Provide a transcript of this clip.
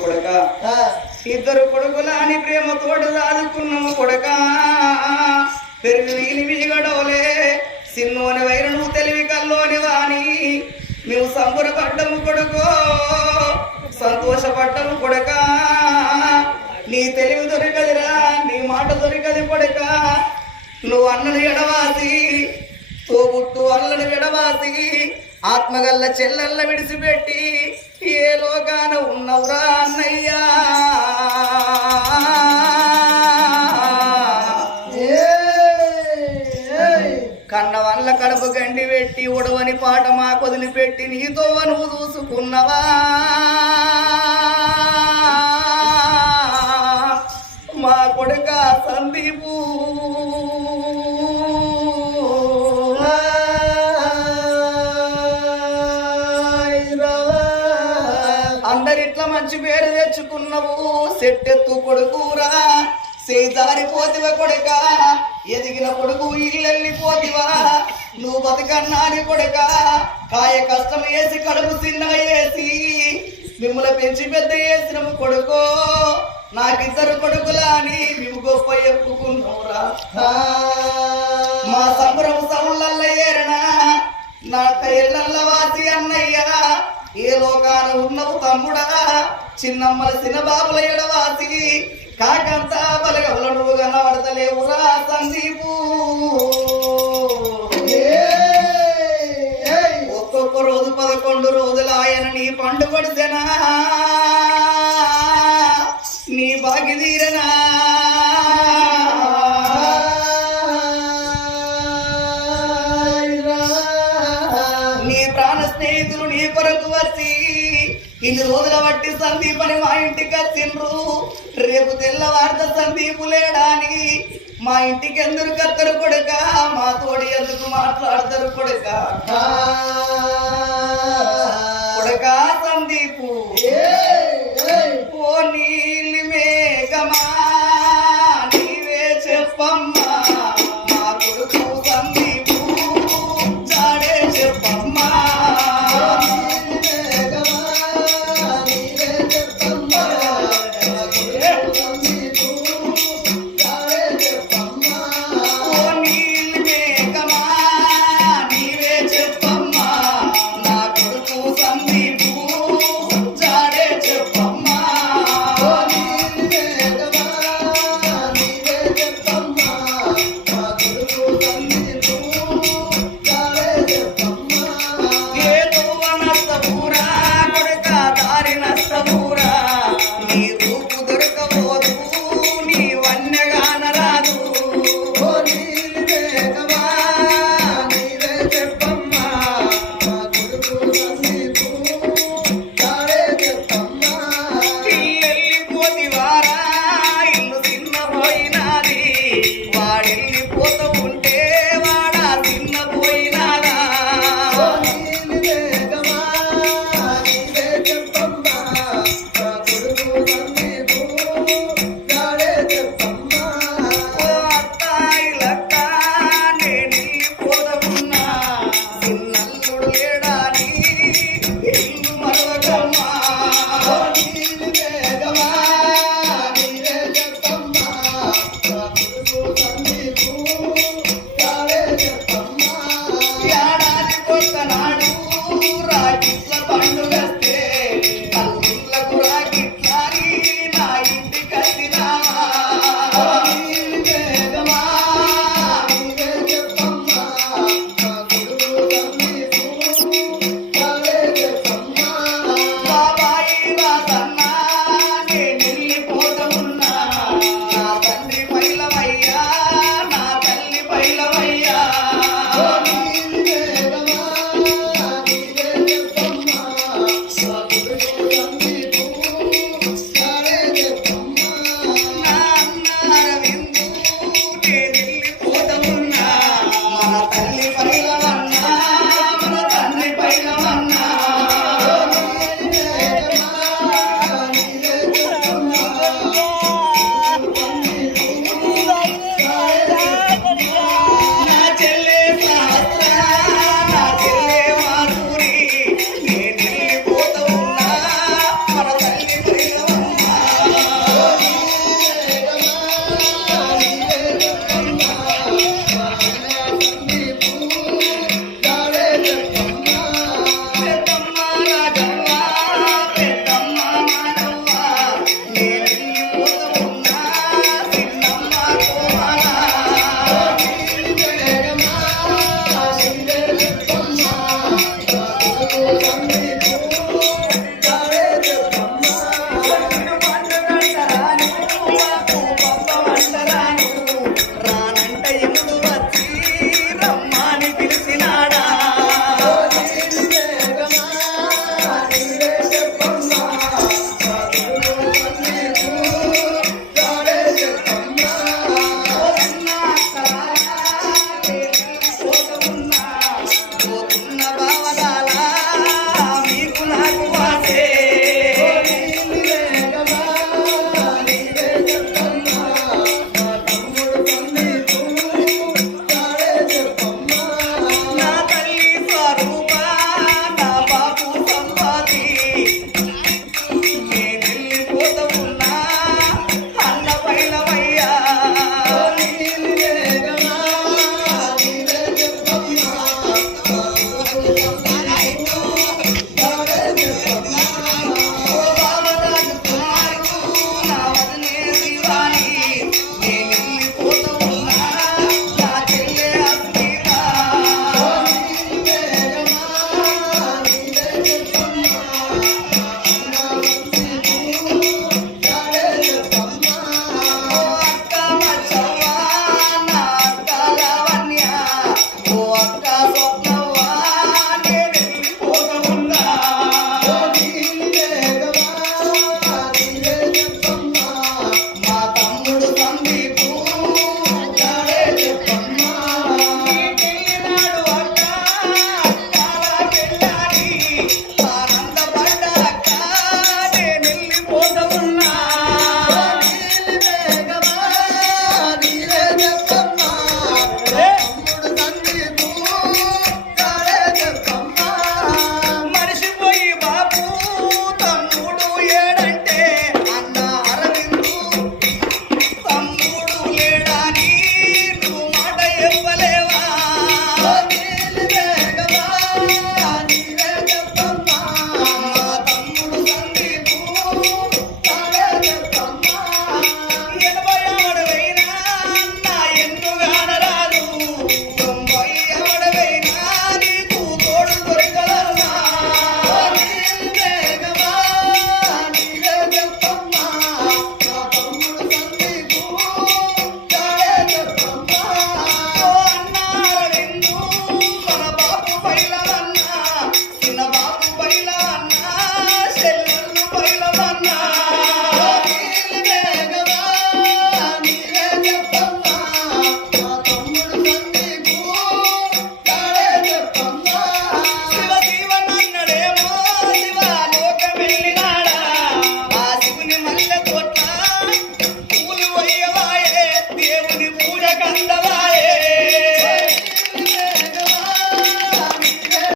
కొడక. ఇద్దరు కొడుకుల అని ప్రేమతోటి దాదుకున్నాము కొడక. పెరుగు మీగడోలే సిన్నోని వైరు నువ్వు తెలివి కల్లోని వాణి. మేము సంబరపడ్డము కొడుకో సంతోషపడ్డము కొడక. నీ తెలివి దొరికదిరా నీ మాట దొరికది కొడక. నువ్వు అన్నను ఎడవాసి తోబుట్టు అల్లను ఎడవాసి ఆత్మగల్ల చెల్లెళ్ళ విడిచిపెట్టి ఏ లోకాన ఉన్నవరా అన్నయ్యా? కన్న వల్ల కడుపు గండి పెట్టి ఉడవని పాట మా వదిలిపెట్టి నీతో నువ్వు దూసుకున్నవా? మా కొడుక సందీపు సెట్టెత్తు కొడుకురా సేదారిపోతివ కొడుక ఎదిగిన కొడుకు ఇల్లెళ్ళిపోతివా నువ్వు బతుకన్నాని కొడుక కాయ కష్టం వేసి కడుపు చిన్నగా వేసి మిమ్మల్ని పెంచి పెద్ద వేసినము కొడుకో నాకిద్దరు కొడుకులా అని మేము గొప్ప చెప్పుకున్నావురా మా సంబరం సౌళ్ళల్లో ఏరనా నా కైళ్ళల్ల వాసి అన్నయ్య ఏ లోకాన ఉన్నవు తమ్ముడా? చిన్నమ్మల చిన్న బాబుల ఎడవాసి కాకంతా బలగవల నువ్వు కనబడతలేవురా సందీపు. ఒక్కొక్క రోజు పదకొండు రోజులు ఆయన నీ పండు పడితేనా నీ బాగి తీరనా? వచ్చి ఇన్ని రోజుల బట్టి సందీపని మా ఇంటికి వచ్చిండ్రు రేపు తెల్లవారిత సందీపు లేడాని మా ఇంటికి ఎందుకు కత్తరు కొడుక? మా తోడి ఎందుకు మాట్లాడతారు కొడుక?